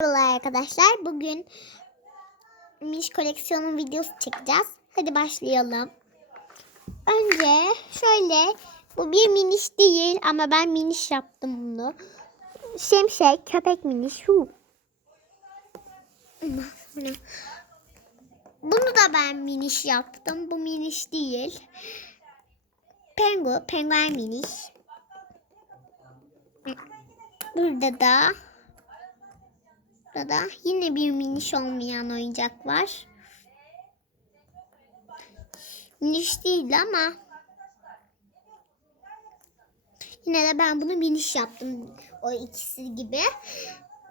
Merhabalar arkadaşlar. Bugün Miş koleksiyonun videosu çekeceğiz. Hadi başlayalım. Önce şöyle bu bir miniş değil ama ben miniş yaptım bunu. Şemşek, köpek miniş. Sonra Bunu da ben miniş yaptım. Bu miniş değil. Pengu, penguen miniş. Burada da Burada yine bir miniş olmayan oyuncak var. Miniş değil ama yine de ben bunu miniş yaptım. O ikisi gibi.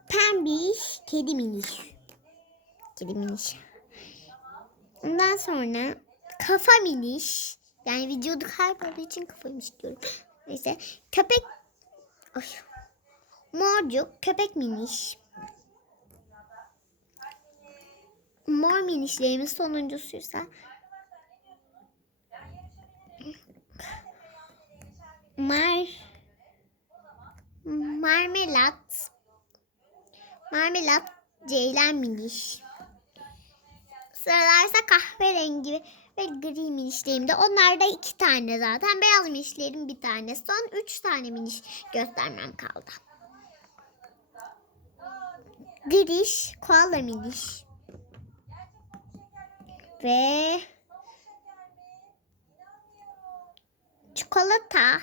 Pembiş, kedi miniş. Kedi miniş. Ondan sonra kafa miniş. Yani vücudu kaybolduğu için kafaymış diyorum. Neyse. Köpek. Ay. Morcuk, köpek miniş. Mor minişlerimin sonuncusuysa Mar Marmelat Marmelat Ceylan miniş Sıralarsa kahverengi ve gri minişlerimde. Onlar da iki tane zaten. Beyaz minişlerim bir tane. Son üç tane miniş göstermem kaldı. Giriş, koala miniş. Ve çikolata,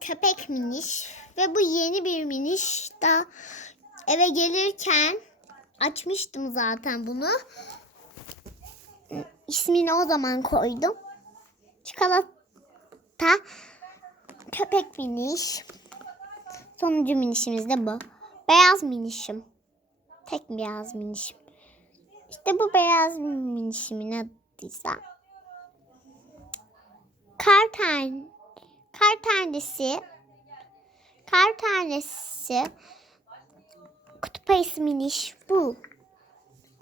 köpek miniş ve bu yeni bir miniş da eve gelirken açmıştım zaten bunu. İsmini o zaman koydum. Çikolata, köpek miniş. Sonuncu minişimiz de bu. Beyaz minişim. Tek beyaz minişim. İşte bu beyaz minişimin adıysa. Kar tane, kar tanesi, kar tanesi, kutup ayısı miniş bu.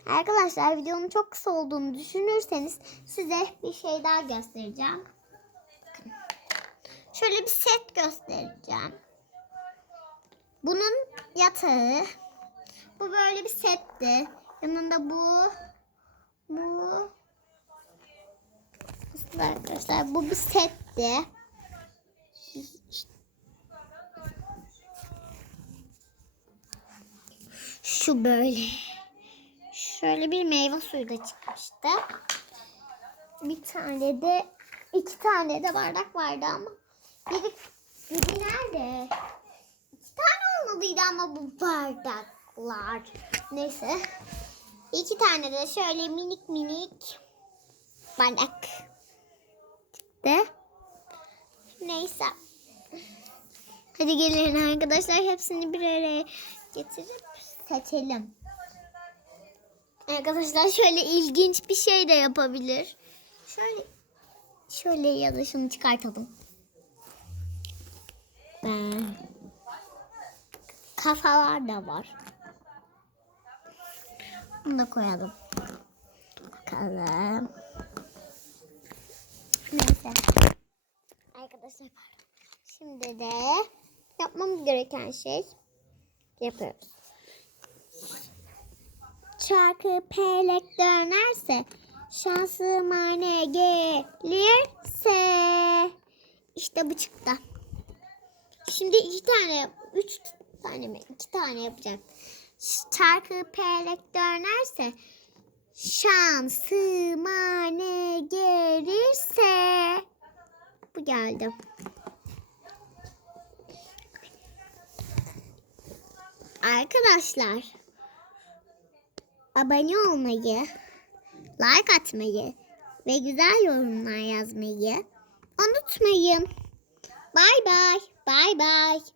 Arkadaşlar videonun çok kısa olduğunu düşünürseniz size bir şey daha göstereceğim. Şöyle bir set göstereceğim. Bunun yatağı. Bu böyle bir setti. Yanında bu bu arkadaşlar bu bir setti. Şu böyle. Şöyle bir meyve suyu da çıkmıştı. Bir tane de iki tane de bardak vardı ama biri, biri nerede? İki tane olmalıydı ama bu bardaklar. Neyse. İki tane de şöyle minik minik bardak çıktı. Neyse. Hadi gelin arkadaşlar hepsini bir araya getirip seçelim. Arkadaşlar şöyle ilginç bir şey de yapabilir. Şöyle şöyle ya da şunu çıkartalım. Ben kafalar da var. Bunu da koyalım. Bakalım. Neyse. Arkadaşlar. Şimdi de yapmamız gereken şey yapıyoruz. Çarkı pelek dönerse şansıma ne gelirse işte bu çıktı. Şimdi iki tane, üç tane mi? İki tane yapacak. Çarkı pelek dönerse şansıma ne gelirse bu geldi. Arkadaşlar abone olmayı, like atmayı ve güzel yorumlar yazmayı unutmayın. Bay bay. Bay bay.